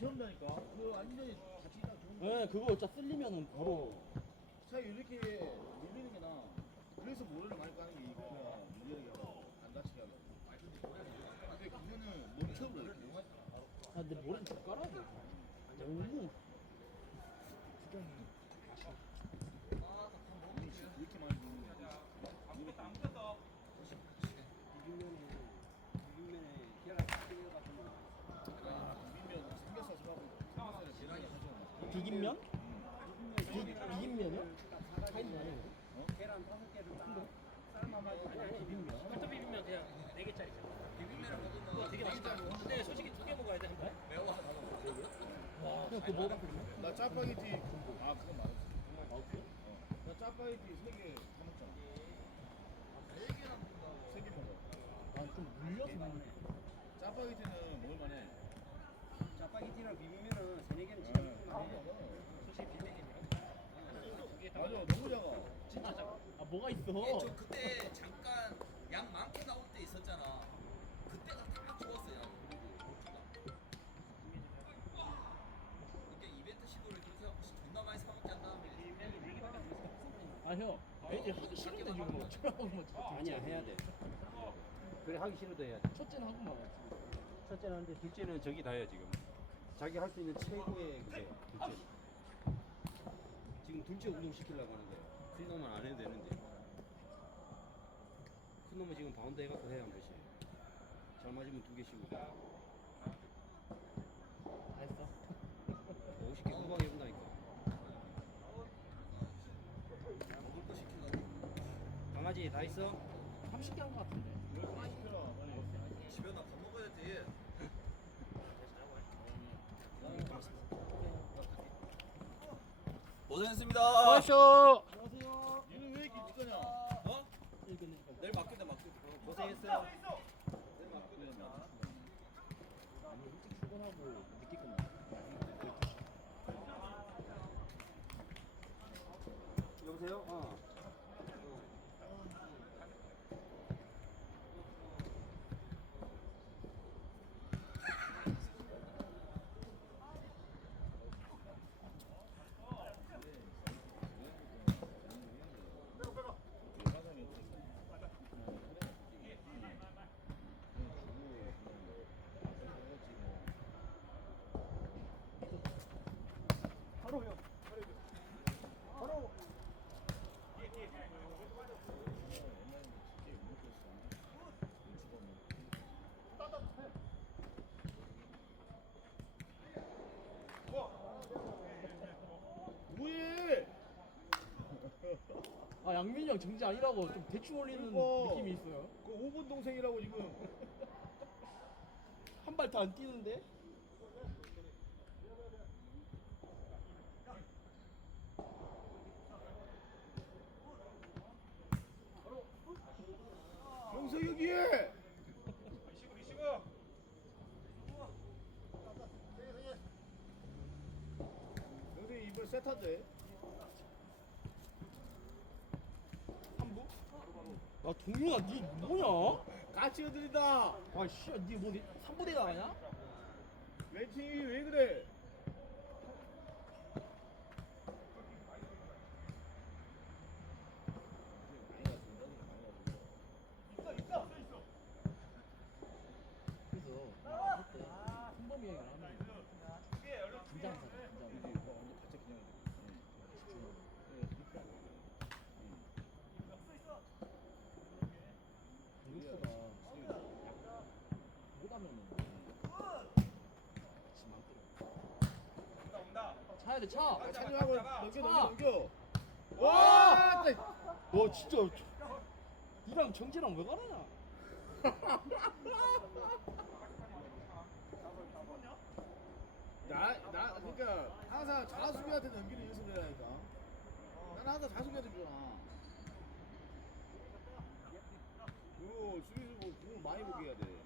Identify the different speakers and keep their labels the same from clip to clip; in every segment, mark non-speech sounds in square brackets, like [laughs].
Speaker 1: 그거 멈춰온다니까. 그거 완전히 같이 딱 좋은 거.
Speaker 2: 네, 그거 진짜 쓸리면은 바로.
Speaker 1: 차라리 이렇게 밀리는 게 나. 그래서 모래를 많이 까는 게 이거야. 밀리게 하고 안 다치게 하고. 근데 그거는 멈춰버려 이렇게.
Speaker 2: 아, 근데 머리는 좀 깔아야 돼. 너무.
Speaker 1: 이렇게 많이 밀리는 거. 밀면 삼겹살 좋아하고 삼겹살에 계란이 하죠.
Speaker 2: 비빔면? 비, 비빔면이요? 다 있네.
Speaker 3: 계란 다섯 개를 딱 삶아가지고
Speaker 2: 비빔면.
Speaker 3: 컬터 비빔면 그냥 네 개짜리잖아.
Speaker 4: 비빔면을 먹으면
Speaker 3: 그거 되게 맛있다. 근데 솔직히 두 개 먹어야 돼 한 번.
Speaker 4: 매워.
Speaker 2: 그거 먹었거든요.
Speaker 1: 나 짜파게티 아 그건 맛없어. 어. 나 짜파게티 세개 사먹잖아. 세 개나 먹는다. 세개 먹어.
Speaker 2: 아, 좀 물려서 먹는
Speaker 1: 짜파게티는 먹을만해.
Speaker 3: 짜파게티랑 비빔면은 세네 개는 진짜
Speaker 1: 응.
Speaker 3: 먹을만해. 솔직히 다.
Speaker 1: 맞아 너무 작아.
Speaker 3: 진짜 작아.
Speaker 2: 아, 뭐가 있어?
Speaker 4: 예, 저 그때 잠깐 양 많게 나올 때 있었잖아.
Speaker 2: 형. 애들 하기 싫은데 지금 어쩌라고 뭐.
Speaker 3: 아니야 해야 돼. 그래 하기 싫어도 해야 돼.
Speaker 2: 첫째는 하고 말았지.
Speaker 3: 첫째는 하는데 둘째는 저기 다야 지금. 자기 할 수 있는 최고의 그게 둘째. 지금 둘째 운동 시키려고 하는데 큰 놈은 안 해도 되는데. 큰 놈은 지금 바운드 해갖고 해야 한 번씩. 잘 맞으면 두 개씩 오고.
Speaker 2: 다 했어?
Speaker 3: 50개 후방에 온다니까.
Speaker 4: 먹을 거 시켜가지고
Speaker 3: 강아지 다 있어?
Speaker 2: 30개 한 거 같은데.
Speaker 4: 집에 나 밥 먹어야지. 고생했습니다.
Speaker 2: 수고하셨어. 안녕하세요.
Speaker 1: 니는 왜 이렇게 늦거냐?
Speaker 4: 어? 내일 맡긴다 맡긴다.
Speaker 3: 고생했어요.
Speaker 4: 내일 맡긴다.
Speaker 2: 아니, 일찍 출근하고 늦게 끝나.
Speaker 3: 여보세요? 어. 바로요. 바로.
Speaker 1: 뭐해?
Speaker 2: 아, 양민이 형 정지 아니라고 좀 대충 올리는
Speaker 1: 그거.
Speaker 2: 느낌이 있어요.
Speaker 1: 그 5분 동생이라고 지금.
Speaker 2: 한 발 더 안 뛰는데?
Speaker 1: 영석이 여기에. 영석이 이번 세 타인데.
Speaker 2: 3부? 야, 동료야, 니 뭐냐?
Speaker 1: 같이 어드린다.
Speaker 2: 아, 씨, 니 뭐, 3부대 나가냐?
Speaker 1: 왼팀이 왜 그래?
Speaker 2: 그래서, 그때, 한범이 형이랑 하면, 긴장하잖아, 긴장. 공격수가 못하면은 지 맘대로. 차야 돼, 차!
Speaker 1: 찬유하고 넘겨 넘겨
Speaker 2: 차!
Speaker 1: 넘겨.
Speaker 2: 와! 너 진짜 니랑 정재랑 왜 가라냐?
Speaker 1: 나, 나, 그러니까 항상 자수비한테 넘기는 연습을 해라니까. 나는 항상 자수비한테 주잖아. 그리고 수비수 뭐 공을 많이 보게 해야 돼.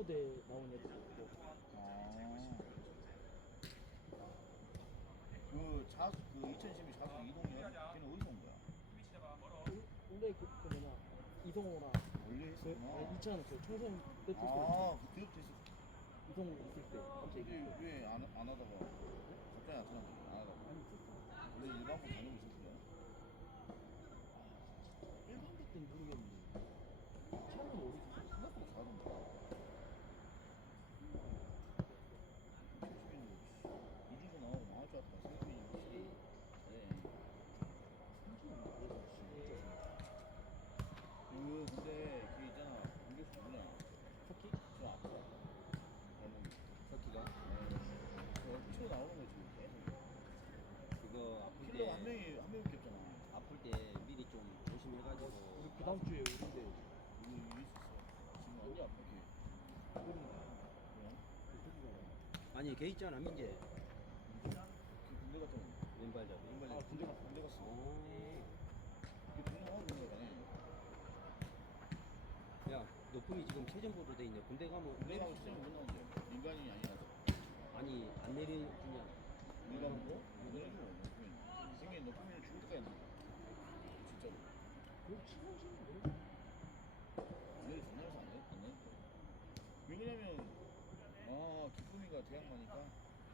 Speaker 2: 19대 나온 애들
Speaker 1: 그 자수 그 2012 자수 이동현 걔는 어디서 온 거야?
Speaker 2: 원래 그, 그 뭐냐 이동호랑
Speaker 1: 원래
Speaker 2: 그, 아니,
Speaker 1: 했었구나.
Speaker 2: 있잖아 그 청소년 그 때
Speaker 1: 아, 그 드롭트 있었.
Speaker 2: 이동호 있을 때 갑자기
Speaker 1: 근데 왜안 안 하다가 갑자기 나타난 거야? 안 하다가.
Speaker 2: 아니 있었어
Speaker 1: 원래 일반고 다니고 있어. 그거
Speaker 3: 아플
Speaker 1: 킬러 때한 명이 한 명밖에 없잖아.
Speaker 3: 아플 때 미리 좀 조심해가지고
Speaker 2: 우리 그 다음 주에 우리인데
Speaker 1: 이거 이거 있었어. 지금 완전 아프게.
Speaker 3: 아니 걔 있잖아 민재
Speaker 1: 그 군대 갔다 온.
Speaker 3: 왼발잡이
Speaker 1: 왼발이
Speaker 2: 아,
Speaker 1: 군대 갔 군대 갔어.
Speaker 3: 어.
Speaker 1: 그 군대 나가고 군대 가네.
Speaker 3: 야 높음이 지금 최전보도 돼 있네 군대 가면
Speaker 1: 군대
Speaker 3: 수
Speaker 1: 시장. 못 나오지. 민간인이 아니라서.
Speaker 3: 아니 안 내려주냐
Speaker 1: 민간 뭐? 못 내려줘. 높으면. 생긴 높으면 죽을 때까지 안 돼. 진짜로.
Speaker 2: 그 친구지는 모르겠어
Speaker 1: 내일 전화해서 안 해? 안 해? 왜 그러냐면 아 기쁨이가 대학 가니까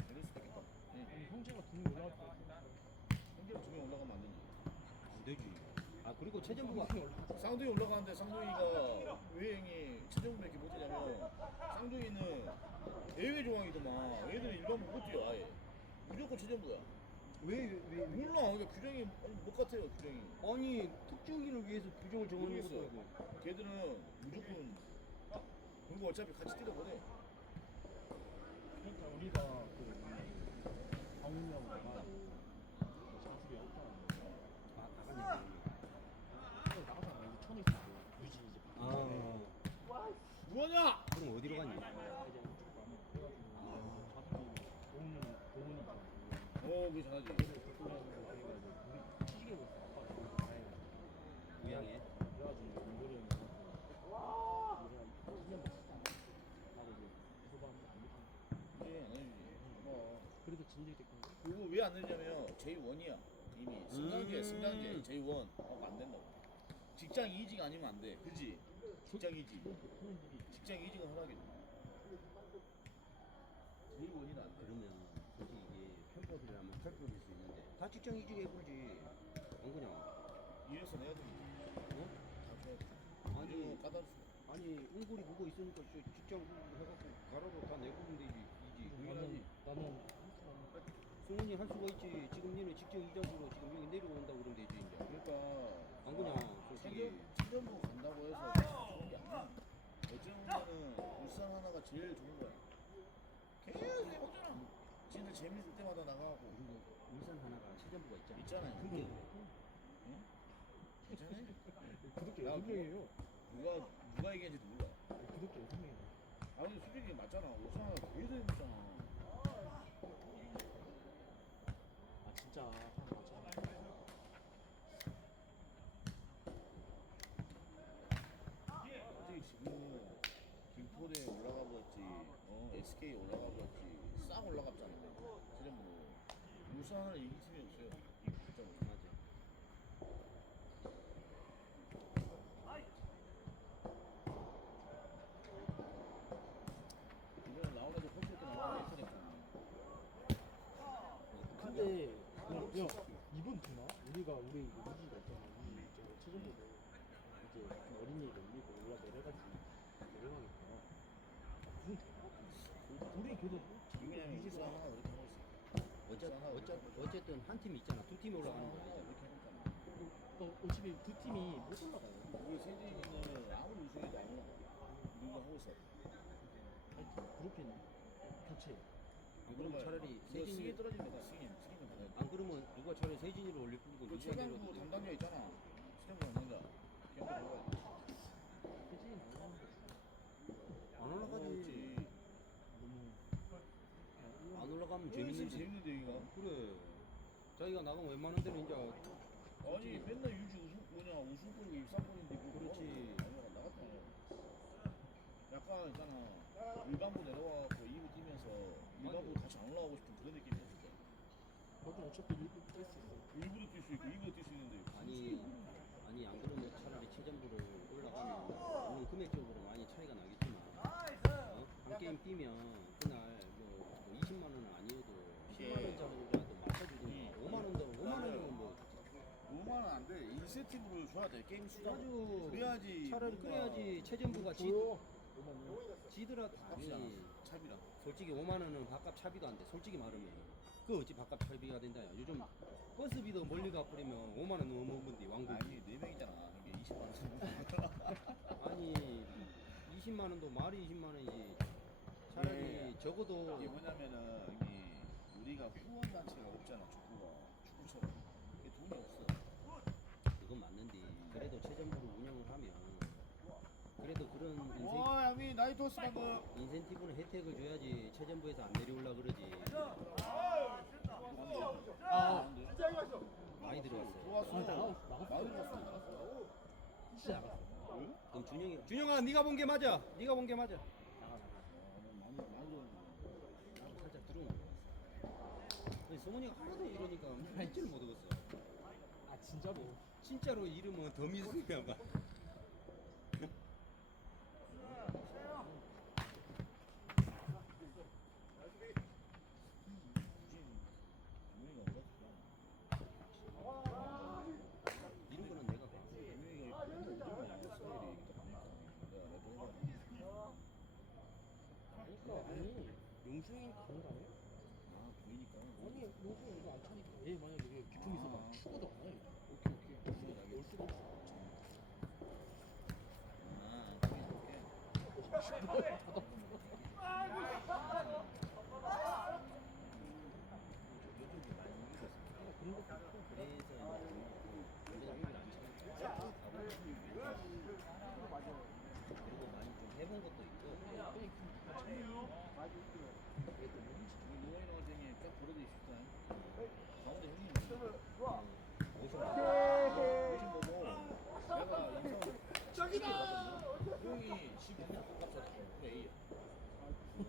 Speaker 1: 내릴 수도 있겠다. 네.
Speaker 2: 형제가 등이 올라갈 때
Speaker 1: 형제랑 두명 올라가면 안 되지.
Speaker 3: 안 되지 아 그리고
Speaker 2: 올라가
Speaker 1: 쌍둥이 올라가는데 쌍둥이가 왜 형이 최종부밖에 못하냐면 쌍둥이는 예외 조항이더만 얘들은 일반부 못 뛰어 아예 무조건 최종부야
Speaker 3: 왜 왜
Speaker 1: 몰라. 이게 규정이 아니 못 같아요 규정이?
Speaker 3: 아니 특정인을 위해서 규정을 정하는
Speaker 1: 모르겠어
Speaker 3: 것도 아니고
Speaker 1: 걔들은 무조건 그리고 어차피 같이 뛰어보내
Speaker 2: 그러니까 우리가 그 강훈이랑 장수리 없잖아
Speaker 3: 아
Speaker 2: 그래서 나가잖아 이제 천에 있어. 유진 이제
Speaker 3: 아.
Speaker 1: 뭐하냐?
Speaker 3: 그럼 어디로 갔니
Speaker 2: 이제 이쪽 가면 그래가지고 자수리 도훈이 도훈이 있잖아
Speaker 1: 어 그게 잘하지
Speaker 2: 그래서 그쪽에서 저희가 이제 우리 시계고 있어 아빠가 다행이다
Speaker 3: 우양에.
Speaker 2: 그래가지고 은돌이 형이 와서 우리가? 2년 됐었잖아 나도 이제 소방도 안 됐고
Speaker 1: 그래 안 해주지 뭐
Speaker 2: 그래도 진질 때까지
Speaker 1: 그거 왜 안 되냐면 제1원이야 이미. 승강제
Speaker 3: 음.
Speaker 1: 승강제. 제1원. 어, 안 된다고. 직장 이직 아니면 안돼. 그지? 직장 이직. 직장 이직은 하라겠네 제1원이는 안돼.
Speaker 3: 그러면 이게 편법이라면 편법일 수 있는데. 다 직장 이직 해 보지. 안 그냥.
Speaker 1: 이래서 내야 되지
Speaker 3: 어?
Speaker 1: 다 줘야 돼
Speaker 3: 아니
Speaker 1: 아니 까다롭지
Speaker 3: 아니 웅골이 그거 있으니까 저 직장 해갖고 가라로 다 내보면 되지 이지.
Speaker 1: 당연하지.
Speaker 2: 나는 나는
Speaker 3: 승훈이 할 수가 있지. 지금 니는 직장 이자수로 지금 여기 내려온다 그러면 되지 이제.
Speaker 1: 그러니까
Speaker 3: 안 그냥 솔직히.
Speaker 1: 체전, 체전부 간다고 해서 좋은 게 아니야. 보면은 울산 하나가 제일 좋은 거야. 계속 해봤잖아 지들 재밌을 때마다 나가고.
Speaker 3: 그리고 울산 하나가 체전부가 있잖아
Speaker 1: 있잖아요.
Speaker 3: 그게
Speaker 1: 응? 괜찮아?
Speaker 2: 구독자
Speaker 1: 야,
Speaker 2: 6명이에요.
Speaker 1: 누가 누가 얘기했는지도 몰라.
Speaker 2: 구독자 6명이에요.
Speaker 1: 아 근데 솔직히 맞잖아. 울산 하나 되게 재밌잖아.
Speaker 2: 아 진짜. 사람 많잖아
Speaker 1: 솔직히 지금 김포대 올라가 버렸지? 어 SK 올라가 버렸지 싹 올라갔잖아 체전부 울산 하나 이길 팀이 없어요. 진짜로
Speaker 3: 맞아
Speaker 1: 이번에 라운드에서 홈플 때 나와야 했으니까.
Speaker 2: 근데 야, 야 이번 되나? 우리가 우리 이거 유지가 있잖아 우리 이제 최종보도 이제 좀 어린 얘기 올리고 올라 내려가지 내려가니까 무슨 되나? 우리 그래도
Speaker 1: 왜냐면
Speaker 2: 유지가
Speaker 1: 울산 하나 그렇게 하고 있어 그렇게
Speaker 3: 어쨌든 한팀 있잖아. 두 팀이 올라가는 거야.
Speaker 1: 그렇게 하니까
Speaker 2: 또 어차피 두 팀이 못 올라가요?
Speaker 1: 우리 세진이는 아무리 우승해도 안 올라가 누가 하고 있어
Speaker 2: 아니 그렇게는 교체.
Speaker 3: 안 그러면 차라리
Speaker 1: 세진이
Speaker 3: 세진이
Speaker 1: 떨어집니다. 승인 승인 받아야 돼.
Speaker 3: 안 그러면 누가 차라리 세진이를 올릴 뿐이고
Speaker 1: 그
Speaker 3: 내려도 돼.
Speaker 1: 담당자 있잖아. 최강부 담당자 걔한테 물어봐야지
Speaker 2: 세진이 나가는
Speaker 3: 거안 올라가지.
Speaker 2: 너무
Speaker 3: 안 올라가면
Speaker 1: 재밌는
Speaker 3: 재밌는데
Speaker 1: 재밌는데 여기가
Speaker 3: 그래. 자기가 나가면 웬만한 데는 이제
Speaker 1: 아니 맨날 유지 우승 뭐냐 우승골 입상골인데 뭐
Speaker 3: 그렇지.
Speaker 1: 아니야? 나갔다 야 약간 있잖아. 일반부 내려와갖고 2부 뛰면서 일반부 다시 안 올라가고 싶은 그런 느낌이었어
Speaker 2: 거긴 어차피 일부 뺄수 있어.
Speaker 1: 1부도 뛸 수 있고 2부도 뛸 수 있는데.
Speaker 3: 아니 아니 안 그러면 차라리 최전부로 올라가면 물론 금액적으로 많이 차이가 나겠지만 어? 한 게임 뛰면 그날 뭐, 뭐 20만 원은 아니어도 10만 원짜리라도 맞춰주든가 5만 원도 5만 원이면 뭐
Speaker 1: 5만 원 인센티브를 줘야 돼. 게임 수당.
Speaker 3: 아주
Speaker 1: 그래야지.
Speaker 3: 차라리
Speaker 1: 뭔가
Speaker 3: 그래야지 최전부가 지. 지더라
Speaker 1: 값이잖아.
Speaker 3: 아니
Speaker 1: 차비랑.
Speaker 3: 솔직히 5만 원은 밥값 차비도 안 돼. 솔직히 말하면 그 어찌 밥값 차비가 된다. 야. 요즘 버스비도 멀리 가버리면 5만 원 넘어본디 왕복.
Speaker 1: 아니 네 명이잖아. 이게 20만 원 쓰는 [laughs]
Speaker 3: 아니 20만 원도 말이 20만 원이지. 차라리
Speaker 1: 예.
Speaker 3: 적어도
Speaker 1: 이게 뭐냐면은 이게 우리가 후원 단체가 없잖아. 축구가 축구처럼. 이게 돈이 없어.
Speaker 3: 그건 맞는데 그래도 최전부로 운영을 하면 그래도 그런 인생
Speaker 1: 와 양미 나이 토스 방금.
Speaker 3: 인센티브는 혜택을 줘야지 최전부에서 안 내려올라 그러지.
Speaker 2: 아,
Speaker 3: 많이 들어왔어요.
Speaker 1: 좋았어.
Speaker 2: 아.
Speaker 1: 많이 들어왔어.
Speaker 2: 진짜 나갔어.
Speaker 3: 그럼 준영이 준영아 네가 본 게 맞아. 네가 본 게 맞아.
Speaker 2: 나가 나가.
Speaker 1: 어, 많이 많이 들어왔네.
Speaker 3: 나도 살짝 들어온 거 같았어. 근데 소문이가 하나도 이러니까 할줄 못 얻었어.
Speaker 2: 아 진짜로.
Speaker 3: 진짜로 이름은 더 미숙이야 막.
Speaker 1: 유명이가 올랐구나.
Speaker 3: 이런 거는 내가 봐.
Speaker 2: 아니 용수인 강가네.
Speaker 1: Okay.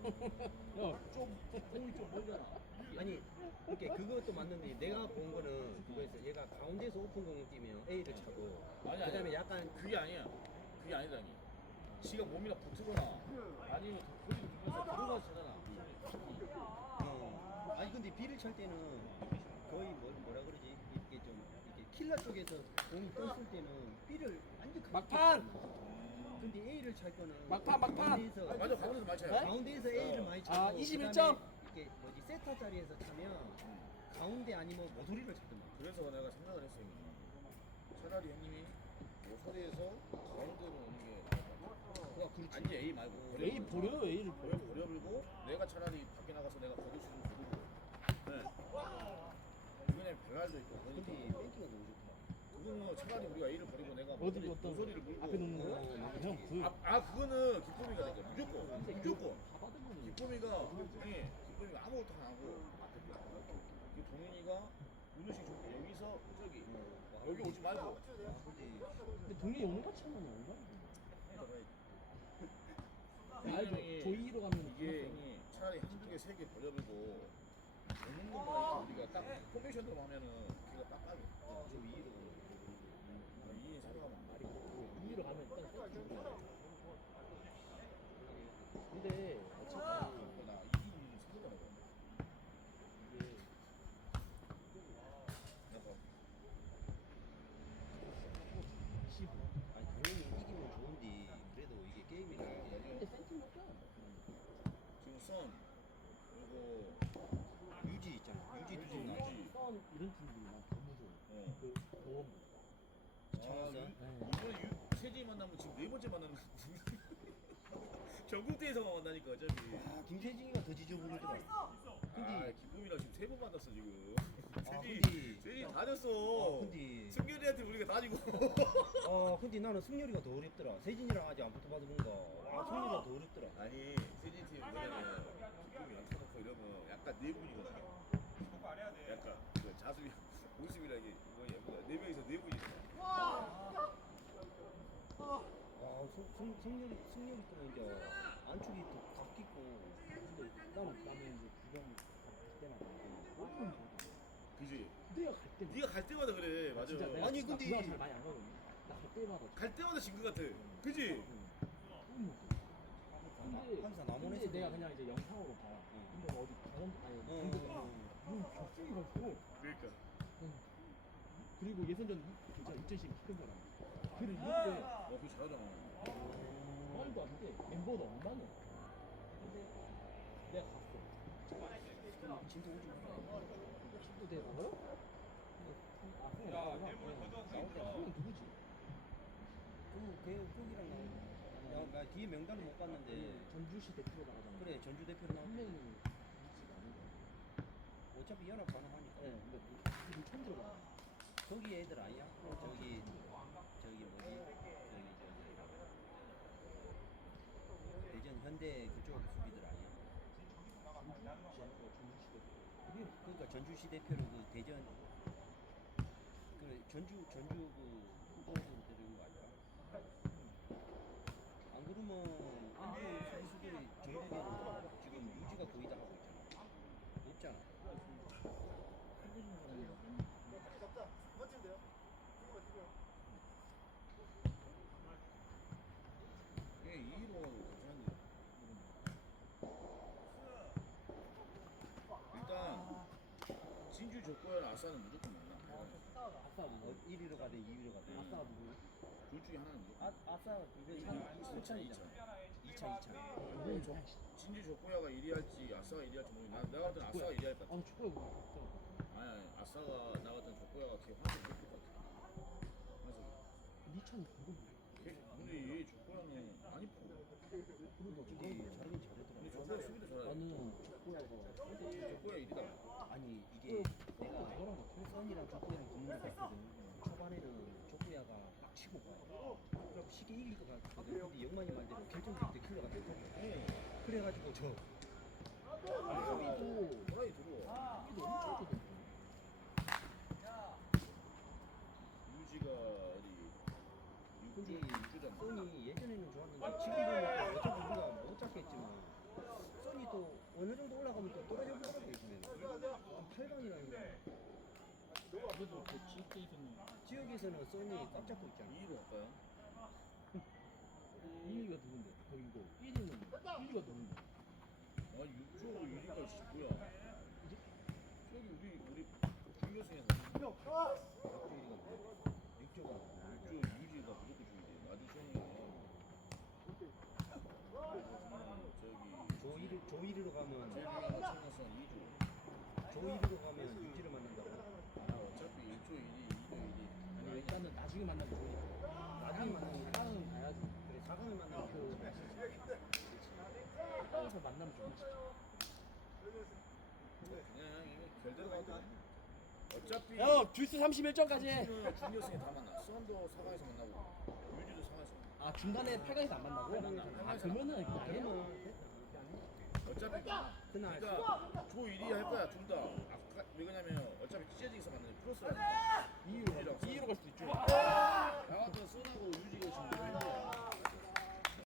Speaker 1: 야, 좀 공이 좀 멀잖아.
Speaker 3: 아니 이렇게 그것도 맞는데 내가 본 거는 그거였어. 얘가 가운데서 오픈 공을 뛰면 A를 차고
Speaker 1: 아니,
Speaker 3: 그다음에
Speaker 1: 아니.
Speaker 3: 약간
Speaker 1: 그게 아니야. 그게 아니라니. 지가 몸이나 붙으거나 아니면 거기 두면서 들어가서 차잖아.
Speaker 3: 어. 아니 근데 B를 찰 때는 거의 뭐, 뭐라 그러지 이렇게 좀 이렇게 킬러 쪽에서 공이 떴을 때는 B를 완전
Speaker 2: 막판!
Speaker 3: 근데 A를 찰 거는
Speaker 2: 막판, 막판!
Speaker 3: 가운데에서
Speaker 1: 맞아, 가운데서 많이 차요.
Speaker 2: 네?
Speaker 3: 가운데에서 A를 많이 차고
Speaker 2: 아,
Speaker 3: 그다음에
Speaker 2: 21 점?
Speaker 3: 이게 뭐지 세터 자리에서 차면 가운데 아니면 모서리를 차더만
Speaker 1: 그래서 내가 생각을 했어 형님. 차라리 형님이 모서리에서 가운데로 오는 게
Speaker 3: 그거 그렇지
Speaker 1: 아니 A 말고
Speaker 2: A 버려요 A를
Speaker 1: 버려
Speaker 2: 버려.
Speaker 1: 버려불고 내가 차라리 밖에 나가서 내가 버릴 수 있는 수도 네. 배갈도 있고
Speaker 3: 근데
Speaker 1: 그러니까
Speaker 3: 뱅킹가 너무 좋다
Speaker 1: 그거는 차라리 우리가 A를 버리고 내가
Speaker 2: 어디
Speaker 1: 모서리,
Speaker 2: 어떤
Speaker 1: 모서리를 물고
Speaker 2: 앞에 놓는 거?
Speaker 3: 어,
Speaker 2: 형 그.
Speaker 1: 아, 아 그거는 기쁨이가 되니까 무조건 무조건 기쁨이가 예 기쁨이가 아무것도 안 하고 그 동현이가 운동식 좋고 여기서 저기 여기 오지 말고
Speaker 2: 근데 동현이 거 참으면 얼마나? 알죠.
Speaker 1: 형이
Speaker 2: 조이로 가면
Speaker 1: 이게 차라리 한두 개, 세 개 버려들고 오는 것만 우리가 딱 포메이션으로 하면은 걔가 빡빡해.
Speaker 3: 저 위로
Speaker 1: 이인이 살아가면 말이 고
Speaker 2: 위로 가면 일단 쏙 죽어. 근데 어차피
Speaker 1: 나 이인이 살아가는 거야.
Speaker 2: 이게
Speaker 1: 약간
Speaker 2: 25.
Speaker 3: 아니 당연히 이기면 좋은데 그래도 이게 게임이라
Speaker 2: 근데 센팅 먹자.
Speaker 1: 지금 선 그리고
Speaker 3: 유지 있잖아 유지 두집 나왔잖아
Speaker 1: 유지.
Speaker 2: 선 이런 팀들이 난더 무서워.
Speaker 1: 어.
Speaker 2: 그 보험.
Speaker 1: 아?
Speaker 2: 네.
Speaker 1: 세진이 만나면 지금 네 번째 만나는 거 [laughs] 전국대에서만 만나니까 어차피.
Speaker 3: 아 김세진이가 더 지저분하더라
Speaker 1: 아 기쁨이랑 지금 세 번 만났어 지금.
Speaker 3: 아, [laughs]
Speaker 1: 세진이
Speaker 3: 근데-
Speaker 1: 세진이 다 졌어.
Speaker 3: 아, 근데.
Speaker 1: 승결이한테 우리가 다 지고.
Speaker 3: 아 [laughs] 근데 나는 승열이가 더 어렵더라. 세진이랑 아직 안 붙어봐도 뭔가. 아 승열이가 더 어렵더라.
Speaker 1: 아니 세진 팀 뭐냐면 기쁨이랑 쳐놓고 이러면 약간 내분이거든. 약간 그 자수이 모습이랑 이게 뭐냐 네 명이서 네 분이
Speaker 3: 아 승, 승, 승력이 또 이제 안축이 더 바뀌고
Speaker 2: 근데 나는 나는 이제 구경 갈 때마다 오픈
Speaker 1: 그지?
Speaker 2: 내가 갈 때마다
Speaker 1: 네가 갈 때마다 그래. 맞아.
Speaker 2: 진짜 내가
Speaker 3: 아니,
Speaker 2: 나
Speaker 3: 근데 이-
Speaker 2: 잘 많이 안 가거든. 나 갈 때마다
Speaker 1: 갈 때마다 진 것 같아. 그지?
Speaker 2: 응. 근데
Speaker 3: 항상
Speaker 2: 근데
Speaker 3: 남원에서
Speaker 2: 내가 그냥 이제 영상으로 봐.
Speaker 3: 응.
Speaker 2: 근데 뭐 어디 강원 아니
Speaker 3: 어, 어.
Speaker 2: 문 격수기 갔어
Speaker 1: 그러니까.
Speaker 2: 그리고 예선전 진짜 2010 키큰 사람 걔를 이렇게
Speaker 1: 어 그거 잘하잖아
Speaker 2: 말도 안 돼. 멤버도 엄마는. 근데 내가 갔어.
Speaker 3: 진짜 오줌
Speaker 2: 또 내가 가요? 아, 그냥 나와. 나올 때 형은 누구지?
Speaker 3: 그걔 쪽이랑 나오고 나, 나 뒤에 명단은 못 봤는데
Speaker 2: 전주시 대표로 나가잖아.
Speaker 3: 그래 전주 대표로
Speaker 2: 명은 누구지가 아닌 거야.
Speaker 3: 어차피 연합 가능하니까
Speaker 2: 네, 근데 지금 처음 들어가.
Speaker 3: 거기 애들 아니야? 저기 저기 뭐지? 저기 현대 그쪽 수비들 아니야? 그게 그러니까 전주시 대표로 그 대전 그 전주 전주 그 후보에서 데리는 거 아닐까? 안 그러면 일본 선수들이 전국에는 지금 유지가 거의 다 하고 있잖아. 없잖아.
Speaker 1: 이게 2위로 괜찮은데 일단 진주 조건이랑 아싸는 무조건 만나
Speaker 2: 아싸
Speaker 3: 어,
Speaker 2: 누구?
Speaker 3: 1위로 가든 2위로 가든.
Speaker 2: 아싸 누구?
Speaker 1: 둘 중에 하나는 무조건
Speaker 3: 아 아싸 그게
Speaker 1: 이찬, 이찬.
Speaker 3: 2차 2차.
Speaker 2: 누구? 저
Speaker 1: 진주 조코야가 1위 할지 아싸가 1위 할지 모르겠는데 나, 나 같은 아싸가 1위 할것 같아
Speaker 2: 아, 축구야 그거 봤어.
Speaker 1: 아니 아니 아싸가 나 같은 조코야가 걔 화색 못것 같아 화색
Speaker 2: 니찬 누구?
Speaker 1: 걔 근데 얘 조코야는 안 이뻐
Speaker 2: 그리고
Speaker 3: 근데 잘하긴 잘하더라.
Speaker 1: 근데 조코야 수비도 잘해
Speaker 2: 나는 축구야가
Speaker 1: 조코야 1위다
Speaker 3: 아니 이게 내가
Speaker 2: 그거랑 같아.
Speaker 3: 선이랑 족구야랑 근무를 했거든. 초반에는 족구야가 막 치고 가. 그래서 쉽게 이길 것 같거든. 근데 영만이 말대로 결정적 때 킬러가 됐거든.
Speaker 1: 어
Speaker 3: 그래가지고 저
Speaker 2: 수비도
Speaker 1: 호라이 들어와
Speaker 2: 수비도 엄청 좋거든.
Speaker 1: 유지가
Speaker 3: 근데
Speaker 1: 육주 육주잖아
Speaker 3: 선이 예전에는 좋았는데 지금은 어차피 우리가 못 잡겠지만 선이 또 어느 정도 올라가면 또 떨어져 요즘에는. 한 8강이라는
Speaker 2: 그래도 그 지역에서는
Speaker 3: 지역에서는 선이 꽉 잡고 있잖아.
Speaker 1: 2위로 할까요?
Speaker 2: 2위가 누군데? 거기고 1위는 1위가 누군데?
Speaker 1: 아 육주 유지가 19야 저기 우리 우리 육주 유지가 무조건 중이대 마주션이가 저기
Speaker 3: 조이를 조이르로 가면
Speaker 1: 유명한 청년선 2주
Speaker 3: 조이르로 가면 육지를 만난다고.
Speaker 1: 아 어차피 1조 1위 2조 1위
Speaker 2: 아니 일단은 나중에 만나면 좋으니까 나중에 만나면 사랑은 가야지
Speaker 3: 그래 4강을 만나면
Speaker 2: 그 사랑에서 만나면 좋지
Speaker 1: 결대로 가도 돼 어차피
Speaker 2: 야 듀스 31점까지
Speaker 1: 중교수에 다 만나 수원도 사강에서 만나고 유지도 사강에서 만나
Speaker 2: 아 중간에 8강에서 안 만나고? 아 그러면은 그냥
Speaker 3: 그러면
Speaker 1: 어차피
Speaker 3: 그날
Speaker 1: 그러니까 조 1위 할 거야 둘 다. 아까 왜 그러냐면 어차피 찢어지기서 만드는 크로스라니까.
Speaker 2: 2위로 2위로 갈 수도 있죠
Speaker 1: 나 같은 쏜하고 유지